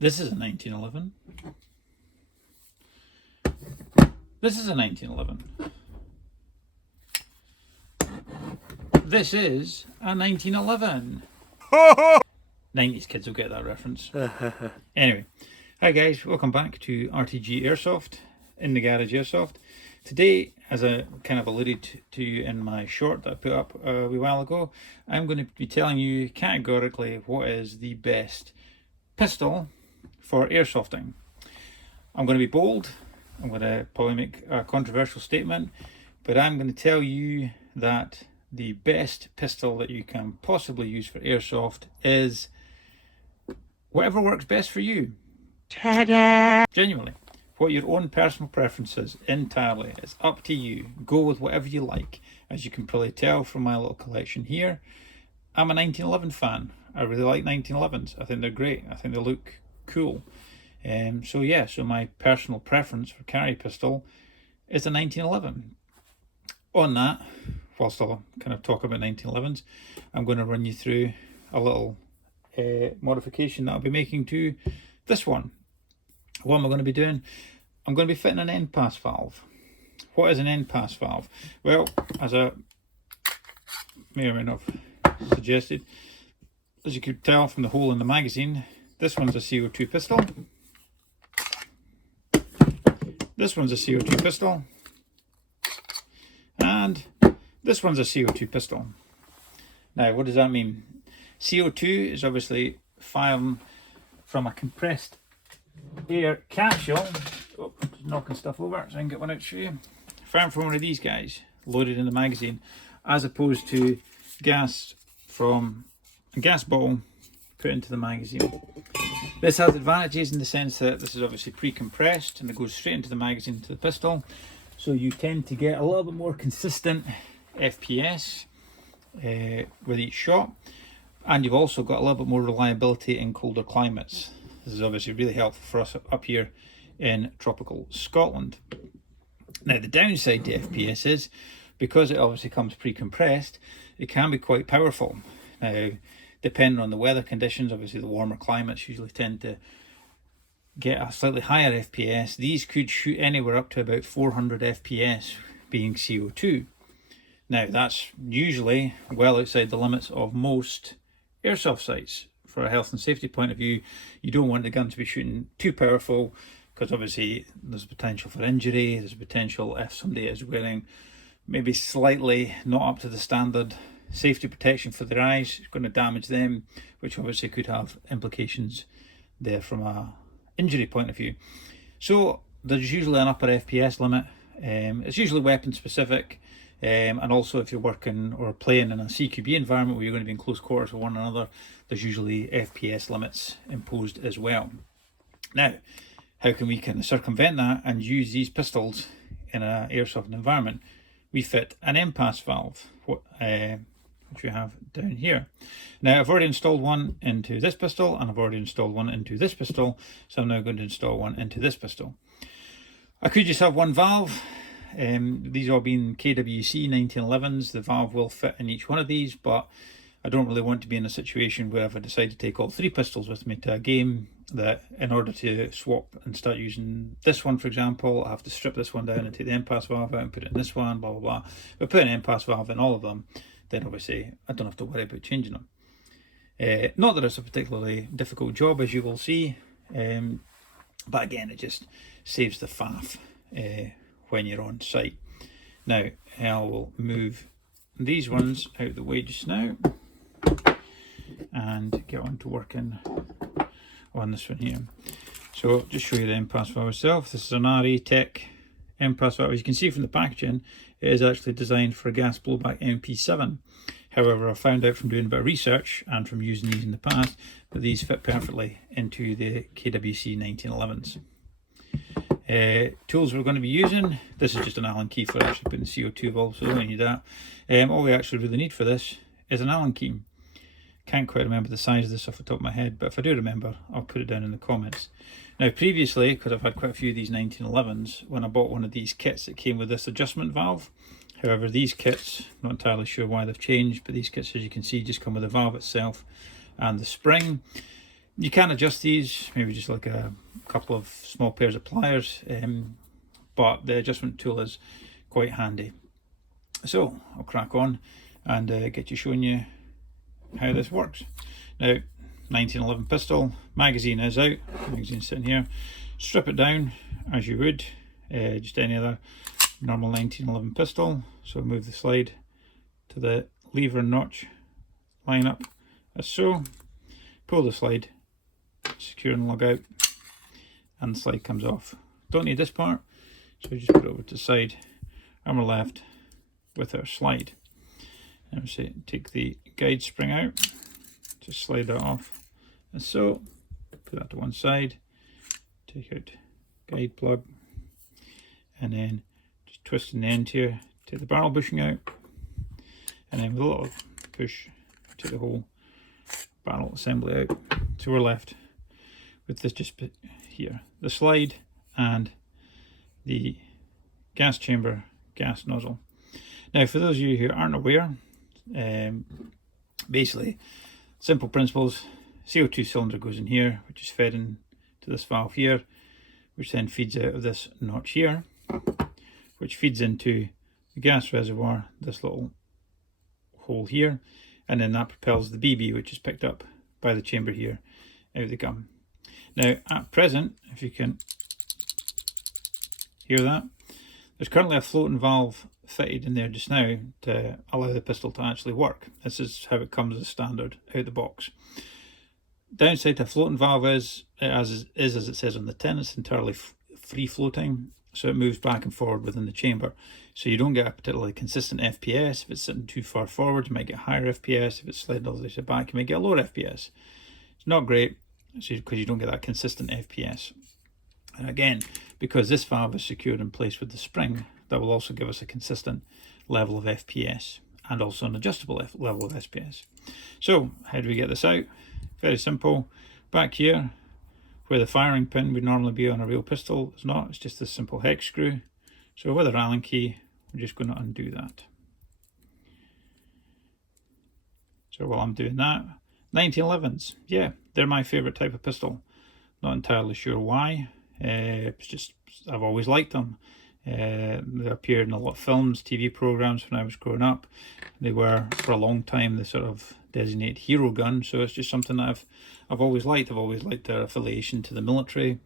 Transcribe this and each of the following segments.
This is a 1911. This is a 1911. This is a 1911. 90s kids will get that reference. Anyway, hi guys, welcome back to RTG Airsoft, in the garage Airsoft. Today, as I kind of alluded to you in my short that I put up a wee while ago, I'm going to be telling you categorically what is the best pistol for airsofting. I'm going to be bold. I'm going to probably make a controversial statement, but I'm going to tell you that the best pistol that you can possibly use for airsoft is whatever works best for you. Ta-da! Genuinely, what your own personal preferences entirely. It's up to you. Go with whatever you like. As you can probably tell from my little collection here, I'm a 1911 fan. I really like 1911s. I think they're great. I think they look cool. So my personal preference for carry pistol is a 1911. On that, whilst I'll kind of talk about 1911s, I'm going to run you through a little modification that I'll be making to this one. What am I going to be doing? I'm going to be fitting an Npas valve. What is an Npas valve? Well, as I may or may not have suggested, as you could tell from the hole in the magazine, this one's a CO2 pistol. This one's a CO2 pistol. And this one's a CO2 pistol. Now, what does that mean? CO2 is obviously firing from a compressed air capsule. Oh, just knocking stuff over so I can get one out to show you. Firing from one of these guys, loaded in the magazine, as opposed to gas from a gas bottle put into the magazine. This has advantages in the sense that this is obviously pre-compressed and it goes straight into the magazine, into the pistol. So you tend to get a little bit more consistent FPS with each shot. And you've also got a little bit more reliability in colder climates. This is obviously really helpful for us up here in tropical Scotland. Now the downside to FPS is, because it obviously comes pre-compressed, it can be quite powerful. Now, depending on the weather conditions, obviously the warmer climates usually tend to get a slightly higher FPS. These could shoot anywhere up to about 400 FPS being CO2. Now that's usually well outside the limits of most airsoft sites. For a health and safety point of view, you don't want the gun to be shooting too powerful, because obviously there's potential for injury. There's potential if somebody is wearing maybe slightly not up to the standard safety protection for their eyes, it's going to damage them, which obviously could have implications there from a injury point of view. So there's usually an upper FPS limit. It's usually weapon specific, and also if you're working or playing in a CQB environment where you're going to be in close quarters with one another, there's usually FPS limits imposed as well. Now, how can we kind of circumvent that and use these pistols in an airsoft environment? We fit an Npas valve, which we have down here. Now I've already installed one into this pistol, and I've already installed one into this pistol, so I'm now going to install one into this pistol. I could just have one valve. These all being KWC 1911s, the valve will fit in each one of these, but I don't really want to be in a situation where if I decide to take all three pistols with me to a game, that in order to swap and start using this one, for example, I have to strip this one down and take the Npas valve out and put it in this one, blah blah blah. If I put an Npas valve in all of them, then obviously I don't have to worry about changing them. Not that it's a particularly difficult job, as you will see, but again, it just saves the faff when you're on site. Now I will move these ones out of the way just now and get on to working on this one here. So just show you the Npas valve itself. This is an RA Tech Npas valve. As you can see from the packaging, it is actually designed for a gas blowback MP7. However, I found out from doing a bit of research and from using these in the past that these fit perfectly into the KWC 1911s. Tools we're going to be using, this is just an Allen key for actually putting the CO2 valve, so we don't need that. All we actually really need for this is an Allen key. Can't quite remember the size of this off the top of my head, but if I do remember, I'll put it down in the comments. Now previously, because I've had quite a few of these 1911s, when I bought one of these kits, it came with this adjustment valve. However, these kits, not entirely sure why they've changed, but these kits, as you can see, just come with the valve itself and the spring. You can adjust these, maybe just like a couple of small pairs of pliers, but the adjustment tool is quite handy. So I'll crack on and get you showing you how this works. Now, 1911 pistol, magazine is out, magazine sitting here. Strip it down as you would just any other normal 1911 pistol. So move the slide to the lever notch, line up as so, pull the slide, secure and lug out, and the slide comes off. Don't need this part, so just put it over to the side, and we're left with our slide. And we say take the guide spring out, just slide that off as so, put that to one side, take out guide plug, and then just twisting the end here, take the barrel bushing out, and then with a little push, take the whole barrel assembly out. So we're left with this just bit here, the slide and the gas chamber gas nozzle. Now, for those of you who aren't aware, basically simple principles: CO2 cylinder goes in here, which is fed into this valve here, which then feeds out of this notch here, which feeds into the gas reservoir, this little hole here, and then that propels the BB, which is picked up by the chamber here, out the gun. Now, at present, if you can hear that, there's currently a floating valve fitted in there just now to allow the pistol to actually work. This is how it comes as standard out the box. Downside to a floating valve is, as it says on the tin, it's entirely free floating, so it moves back and forward within the chamber. So you don't get a particularly consistent FPS. If it's sitting too far forward, you might get higher FPS. If it's slid all the way back, you might get a lower FPS. It's not great, because you don't get that consistent FPS. And again, because this valve is secured in place with the spring, that will also give us a consistent level of FPS and also an adjustable level of FPS. So how do we get this out? Very simple. Back here, where the firing pin would normally be on a real pistol, it's not. It's just this simple hex screw. So with our Allen key, we're just going to undo that. So while I'm doing that, 1911s, yeah, they're my favourite type of pistol. Not entirely sure why. It's just, I've always liked them. They appeared in a lot of films, TV programs when I was growing up. They were, for a long time, the sort of designated hero gun. So it's just something that I've always liked. I've always liked their affiliation to the military,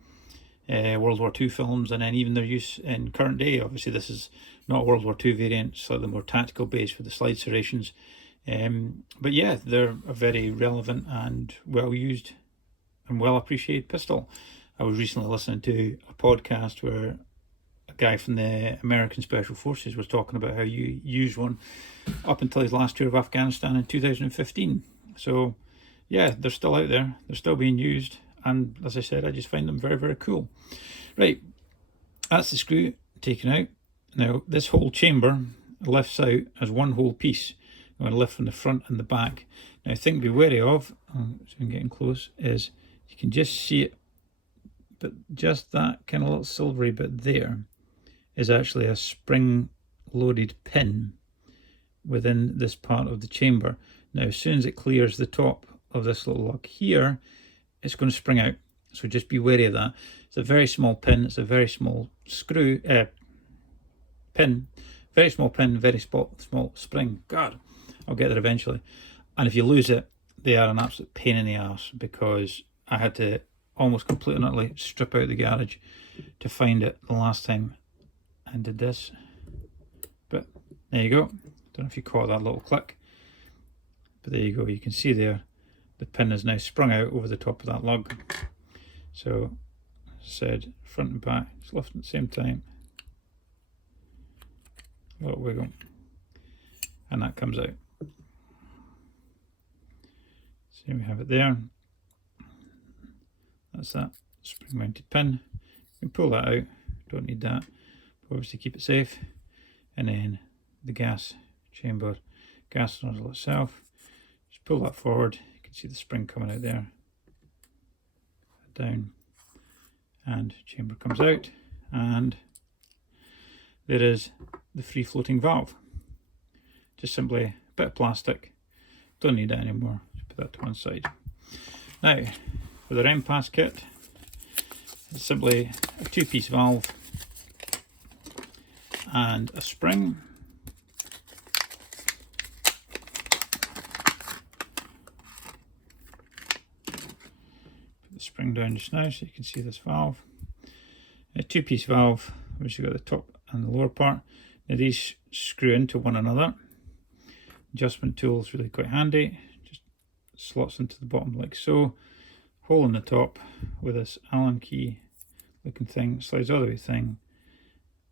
World War II films, and then even their use in current day. Obviously, this is not a World War II variant, slightly more tactical based with the slide serrations. But yeah, they're a very relevant and well used and well appreciated pistol. I was recently listening to a podcast where a guy from the American Special Forces was talking about how you use one up until his last tour of Afghanistan in 2015. So yeah, they're still out there, they're still being used, and as I said, I just find them very, very cool. Right, that's the screw taken out. Now this whole chamber lifts out as one whole piece. I'm going to lift from the front and the back. Now, the thing to be wary of, so I'm getting close, is you can just see it, but just that kind of little silvery bit there is actually a spring loaded pin within this part of the chamber. Now, as soon as it clears the top of this little lug here, it's going to spring out. So just be wary of that. It's a very small pin. It's a very small screw, pin. Very small pin, very small spring. God, I'll get there eventually. And if you lose it, they are an absolute pain in the arse, because I had to almost completely and utterly strip out the garage to find it the last time I did this. But there you go. Don't know if you caught that little click, but there you go. You can see there the pin is now sprung out over the top of that lug. So as I said, front and back, just lift at the same time, a little wiggle, and that comes out. So we have it there. That's that spring mounted pin. You can pull that out, don't need that, but obviously keep it safe. And then the gas chamber, gas nozzle itself, just pull that forward. You can see the spring coming out there, down, and chamber comes out, and there is the free floating valve. Just simply a bit of plastic, don't need it anymore, just put that to one side. Now, with our Npas kit, it's simply a 2-piece valve and a spring. Put the spring down just now so you can see this valve. A 2-piece valve, which you've got the top and the lower part. Now these screw into one another. Adjustment tool is really quite handy. Just slots into the bottom like so. Hole in the top with this Allen key looking thing, slides all the way thing,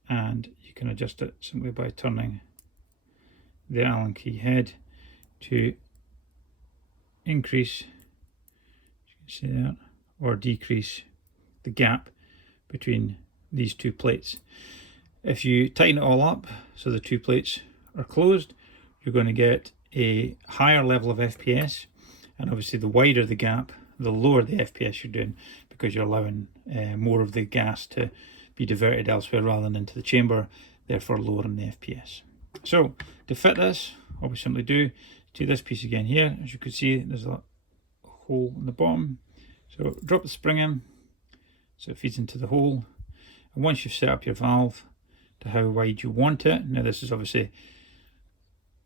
and you can adjust it simply by turning the Allen key head to increase, you can see that, or decrease the gap between these two plates. If you tighten it all up so the two plates are closed, you're going to get a higher level of FPS, and obviously the wider the gap, the lower the FPS you're doing, because you're allowing more of the gas to be diverted elsewhere rather than into the chamber, therefore lowering the FPS. So to fit this, what we simply do this piece again here, as you can see there's a hole in the bottom, so drop the spring in so it feeds into the hole, and once you've set up your valve to how wide you want it, now this is obviously,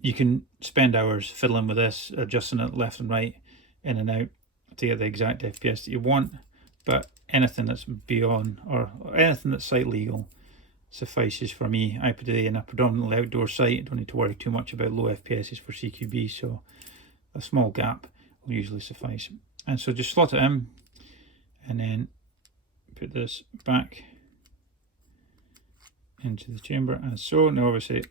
you can spend hours fiddling with this, adjusting it left and right, in and out, to get the exact FPS that you want, but anything that's beyond, or anything that's site legal, suffices for me. I play in a predominantly outdoor site, I don't need to worry too much about low FPSs for CQB, so a small gap will usually suffice. And so just slot it in, and then put this back into the chamber as so. Now obviously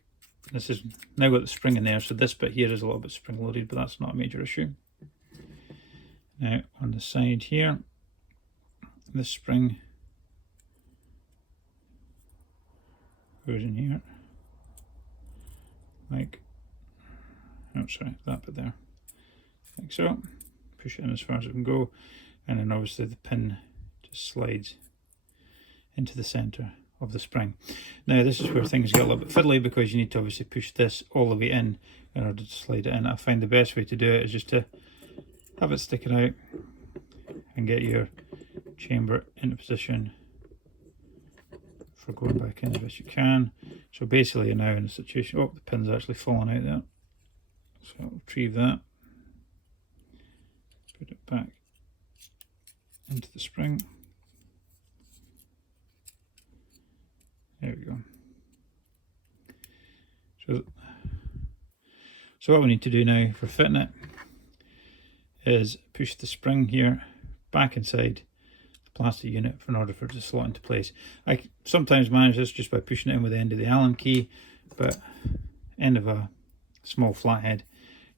this is now got the spring in there, so this bit here is a little bit spring loaded, but that's not a major issue. Now on the side here, this spring goes in here, like, oh sorry, that bit there, like so. Push it in as far as it can go, and then obviously the pin just slides into the center of the spring. Now this is where things get a little bit fiddly, because you need to obviously push this all the way in order to slide it in. I find the best way to do it is just to have it sticking out and get your chamber into position for going back in as best you can. So basically you're now in a situation, oh, the pin's actually falling out there, so I'll retrieve that, put it back into the spring. There we go. So what we need to do now for fitting it is push the spring here back inside the plastic unit in order for it to slot into place. I sometimes manage this just by pushing it in with the end of the Allen key, but end of a small flathead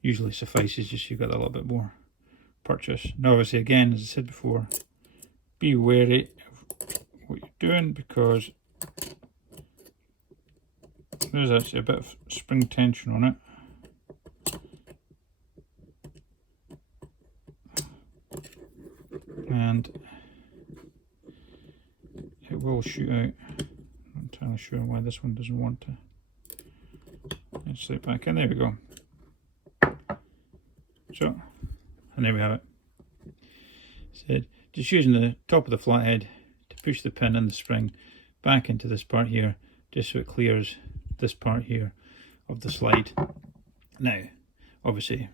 usually suffices, just so you've got a little bit more purchase. Now obviously again, as I said before, be wary of what you're doing, because there's actually a bit of spring tension on it. And it will shoot out. I'm not entirely sure why this one doesn't want to. Let's slip back in. There we go. So, and there we have it. So just using the top of the flathead to push the pin and the spring back into this part here, just so it clears this part here of the slide. Now, obviously,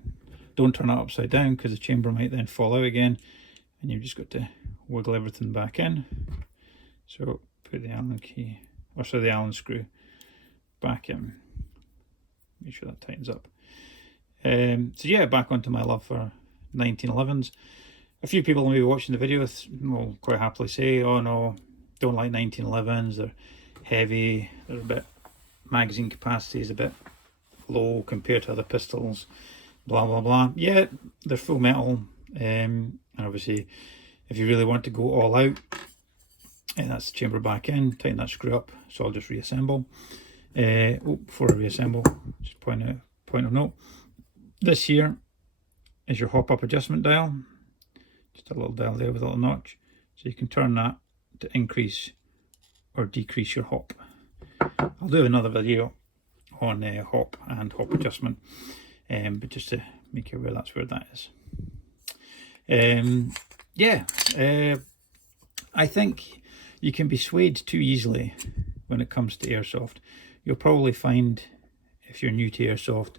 don't turn it upside down, because the chamber might then fall out again, and you've just got to wiggle everything back in. So put the Allen key, or sorry, the Allen screw back in. Make sure that tightens up. So yeah, back onto my love for 1911s. A few people maybe watching the video will quite happily say, oh no, don't like 1911s, they're heavy, they're a bit, magazine capacity is a bit low compared to other pistols, blah blah blah. Yeah, they're full metal, and obviously if you really want to go all out, and that's the chamber back in, tighten that screw up. So I'll just reassemble. Before I reassemble, just point of note, this here is your hop up adjustment dial, just a little dial there with a little notch, so you can turn that to increase or decrease your hop. I'll do another video on hop and hop adjustment, but just to make you aware that's where that is. Yeah, I think you can be swayed too easily when it comes to airsoft. You'll probably find, if you're new to airsoft,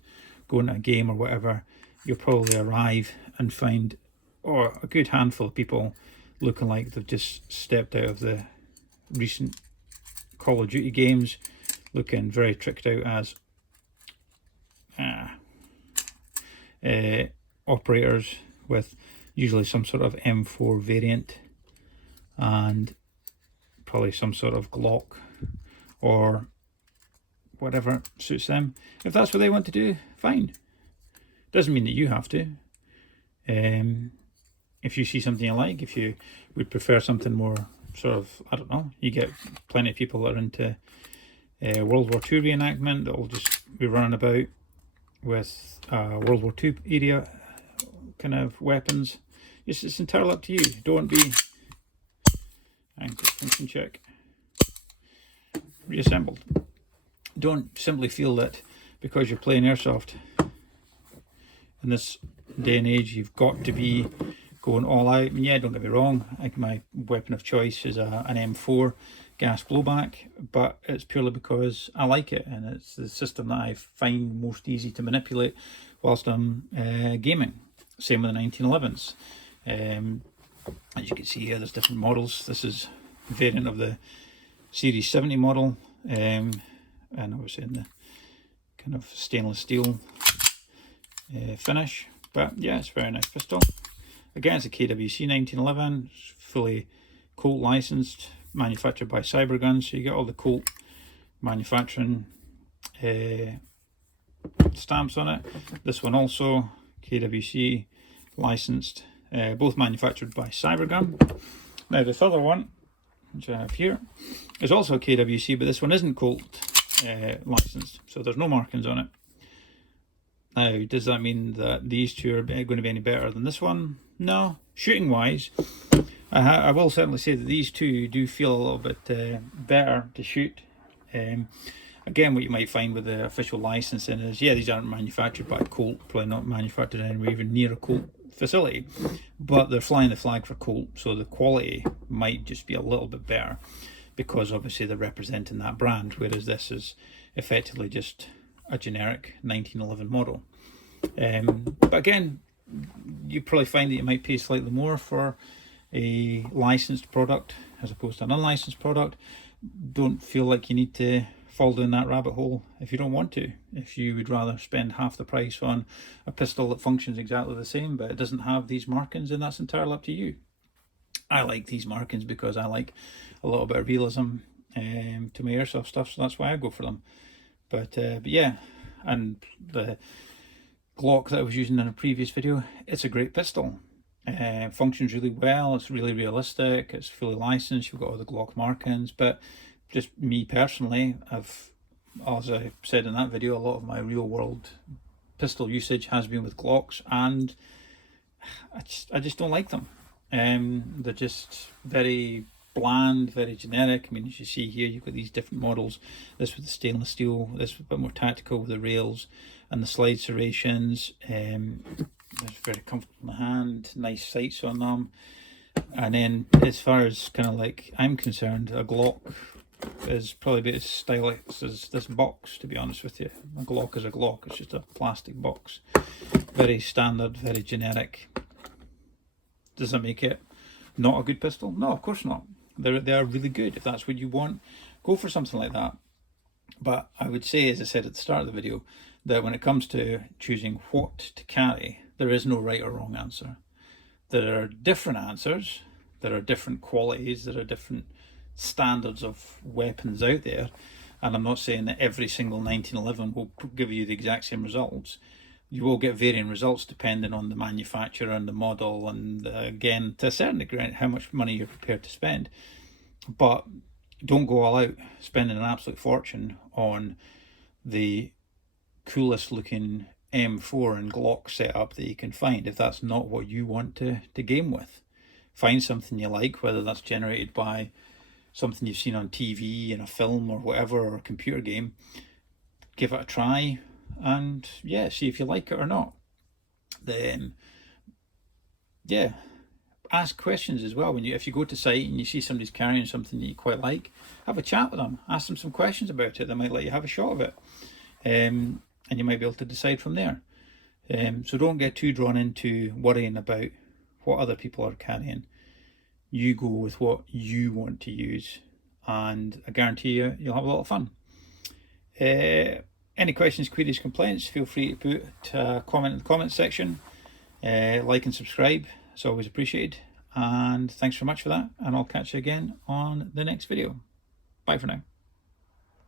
going to a game or whatever, you'll probably arrive and find a good handful of people looking like they've just stepped out of the recent Call of Duty games, looking very tricked out as operators with usually some sort of M4 variant and probably some sort of Glock or whatever suits them. If that's what they want to do, fine. Doesn't mean that you have to. If you see something you like, if you would prefer something more sort of, I don't know, you get plenty of people that are into World War II reenactment that will just be running about with World War II era kind of weapons. It's entirely up to you. Don't be, and function check, reassembled. Don't simply feel that because you're playing airsoft in this day and age you've got to be going all out. I mean, yeah, don't get me wrong, my weapon of choice is an M4 gas blowback, but it's purely because I like it and it's the system that I find most easy to manipulate whilst I'm gaming. Same with the 1911s. As you can see here, there's different models. This is a variant of the Series 70 model, and obviously in the kind of stainless steel finish. But yeah, it's a very nice pistol. Again, it's a KWC 1911, it's fully Colt licensed, manufactured by Cybergun, so you get all the Colt manufacturing stamps on it. This one also KWC licensed, both manufactured by Cybergun. Now this other one, which I have here, is also KWC, but this one isn't Colt licensed, so there's no markings on it. Now, does that mean that these two are going to be any better than this one? No. Shooting wise, I will certainly say that these two do feel a little bit better to shoot. Again, what you might find with the official licensing is, yeah, these aren't manufactured by Colt, probably not manufactured anywhere even near a Colt facility, but they're flying the flag for Colt, so the quality might just be a little bit better because obviously they're representing that brand, whereas this is effectively just a generic 1911 model. But again, you probably find that you might pay slightly more for a licensed product as opposed to an unlicensed product. Don't feel like you need to fall down that rabbit hole if you don't want to. If you would rather spend half the price on a pistol that functions exactly the same but it doesn't have these markings, then that's entirely up to you. I like these markings because I like a little bit of realism to my airsoft stuff, so that's why I go for them. But yeah, and the Glock that I was using in a previous video, it's a great pistol. Functions really well, it's really realistic, it's fully licensed, you've got all the Glock markings, but just me personally, as I said in that video, a lot of my real world pistol usage has been with Glocks, and I just don't like them. They're just very bland, very generic. I mean, as you see here, you've got these different models. This with the stainless steel, this a bit more tactical with the rails and the slide serrations. It's very comfortable in the hand, nice sights on them. And then as far as kind of like I'm concerned, a Glock is probably about as stylish as this box, to be honest with you. A Glock is a Glock, it's just a plastic box. Very standard, very generic. Does that make it not a good pistol? No, of course not. They are really good. If that's what you want, go for something like that. But I would say, as I said at the start of the video, that when it comes to choosing what to carry, there is no right or wrong answer. There are different answers, there are different qualities, there are different standards of weapons out there, and I'm not saying that every single 1911 will give you the exact same results. You will get varying results depending on the manufacturer and the model, and again, to a certain degree, how much money you're prepared to spend. But don't go all out spending an absolute fortune on the coolest looking M4 and Glock setup that you can find if that's not what you want to game with. Find something you like, whether that's generated by something you've seen on TV in a film or whatever, or a computer game. give it a try, and yeah, see if you like it or not. Then yeah, ask questions as well. If you go to site and you see somebody's carrying something that you quite like, have a chat with them, ask them some questions about it. They might let you have a shot of it, and you might be able to decide from there. So don't get too drawn into worrying about what other people are carrying. You go with what you want to use, and I guarantee you'll have a lot of fun. Any questions, queries, complaints, feel free to put a comment in the comments section. Like and subscribe, it's always appreciated, and thanks very much for that, and I'll catch you again on the next video. Bye for now.